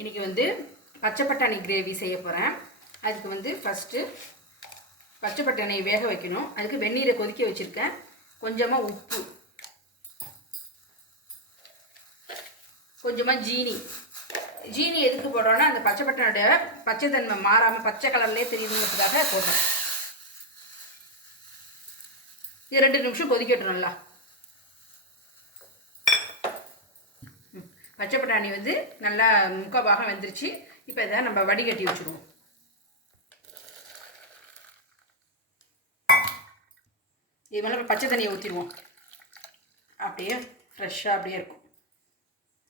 இன்றைக்கி வந்து பச்சை பட்டாணி கிரேவி செய்ய போகிறேன் அதுக்கு வந்து ஃபஸ்ட்டு பச்சை பட்டாணியை வேக வைக்கணும். அதுக்கு வெந்நீரை கொதிக்க வச்சுருக்கேன். கொஞ்சமாக உப்பு. கொஞ்சமாக ஜீனி. ஜீனி எதுக்கு போடுறோன்னா அந்த பச்சை பட்டாணியோட பச்சை தன்மை மாறாமல் பச்சை கலர்லேயே தெரியுதுங்கிறதுக்காக போட்டோம் இது ரெண்டு நிமிஷம் கொதிக்கட்டும் நல்லா பச்சை பட்டாணி வந்து நல்லா முக்கால் பாகம் வெந்துருச்சு. இப்போ இதை நம்ம வடிகட்டி வச்சுருவோம். இது மேலே பச்சை தண்ணியை ஊற்றிடுவோம் அப்படியே ஃப்ரெஷ்ஷாக அப்படியே இருக்கும்.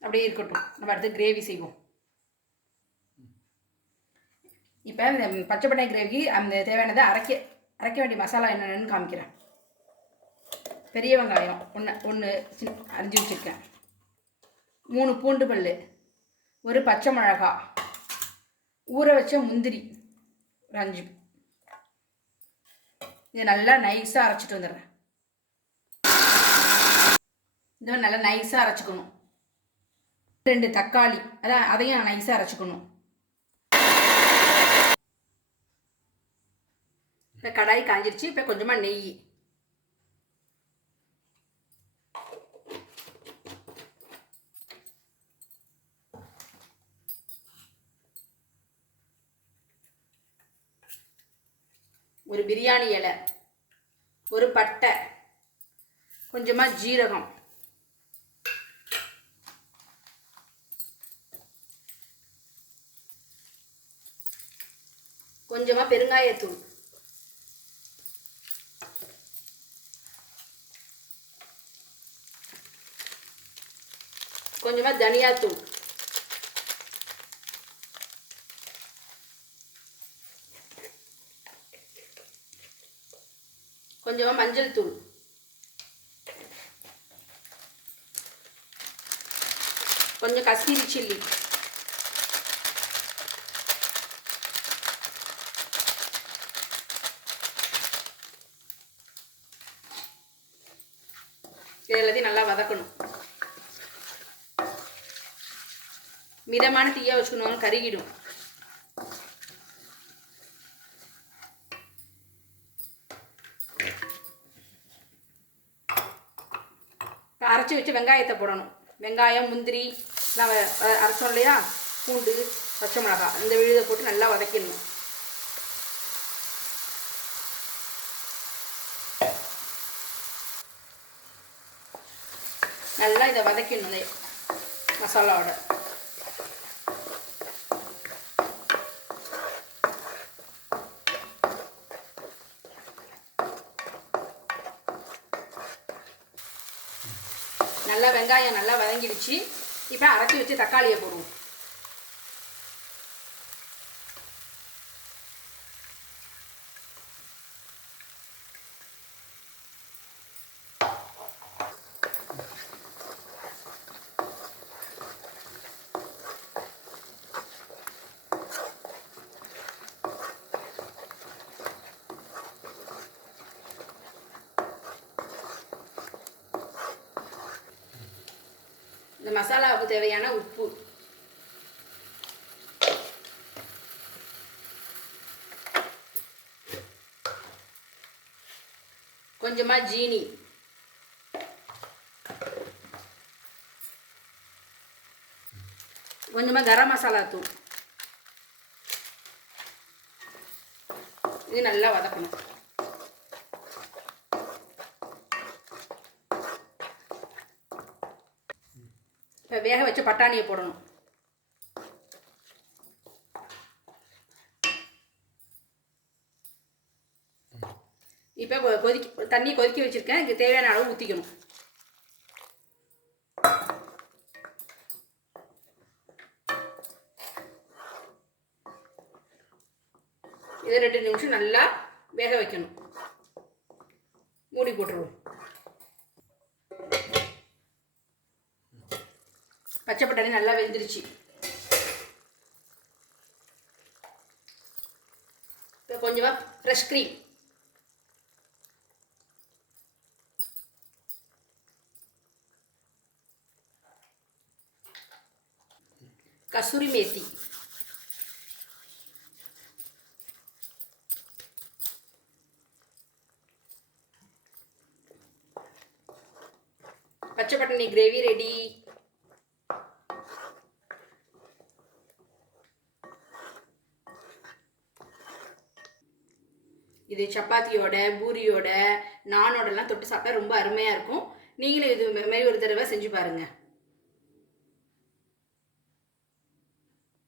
அப்படியே இருக்கட்டும். நம்ம அடுத்து கிரேவி செய்வோம். இப்போ இந்த பச்சை பட்டாணி கிரேவிக்கு அந்த தேவையானதை அரைக்க அரைக்க வேண்டிய மசாலா என்னென்னு காமிக்கிறேன். பெரிய வெங்காயம். ஒன்று ஒன்று சின்ன அரிஞ்சு வச்சுருக்கேன். மூணு பூண்டு பல் ஒரு பச்சை மிளகா ஊற வச்ச முந்திரி ஒரு அஞ்சு. இதை நல்லா நைஸாக அரைச்சிட்டு வந்துடுறேன். இந்த நல்லா நைஸாக அரைச்சிக்கணும். ரெண்டு தக்காளி அதான் அதையும் நைஸாக அரைச்சிக்கணும். இப்போ கடாய் காஞ்சிருச்சு இப்போ கொஞ்சமாக நெய். ஒரு பிரியாணி இலை ஒரு பட்டை கொஞ்சமாக ஜீரகம். கொஞ்சமாக பெருங்காயத்தூள். கொஞ்சமாக தனியாத்தூள். கொஞ்சமாக மஞ்சள் தூள். கொஞ்சம் கஸ்தூரி சில்லி. இது எல்லாத்தையும் நல்லா வதக்கணும். மிதமான தீயாக வச்சுக்கணும் கருகிடும். அரைச்சி வச்சு வெங்காயத்தை போடணும். வெங்காயம் முந்திரி நம்ம அரைச்சோம் இல்லையா? பூண்டு பச்சை மிளகாய். இந்த விழுதை போட்டு நல்லா வதக்கிடணும். நல்லா இதை வதக்கிடணும் மசாலாவோட. நல்லா வெங்காயம் நல்லா வதங்கிடுச்சு. இப்போ அரைச்சி வச்சு தக்காளியை போடுவோம். இந்த மசாலாவுக்கு தேவையான உப்பு. கொஞ்சமா ஜீனி. கொஞ்சமா கரம் மசாலா தூள். இது நல்லா வதக்கணும் இப்போ வேக வச்ச பட்டாணியை போடணும். இப்போ கொதிக்க தண்ணி கொதிக்க வச்சுருக்கேன். இங்கே தேவையான அளவு ஊற்றிக்கணும் இதை ரெண்டு நிமிஷம் நல்லா வேக வைக்கணும். மூடி போட்டுருவோம். பச்சை பட்டாணி நல்லா வெந்துருச்சு. இப்போ கொஞ்சமாக ஃப்ரெஷ் க்ரீம் கசூரி மேத்தி. பச்சை பட்டாணி கிரேவி ரெடி இது சப்பாத்தியோட பூரியோட நானோடலாம் தொட்டு சாப்பிட்டா ரொம்ப அருமையாக இருக்கும். நீங்களும் இது மாரி ஒரு தடவை செஞ்சு பாருங்கள்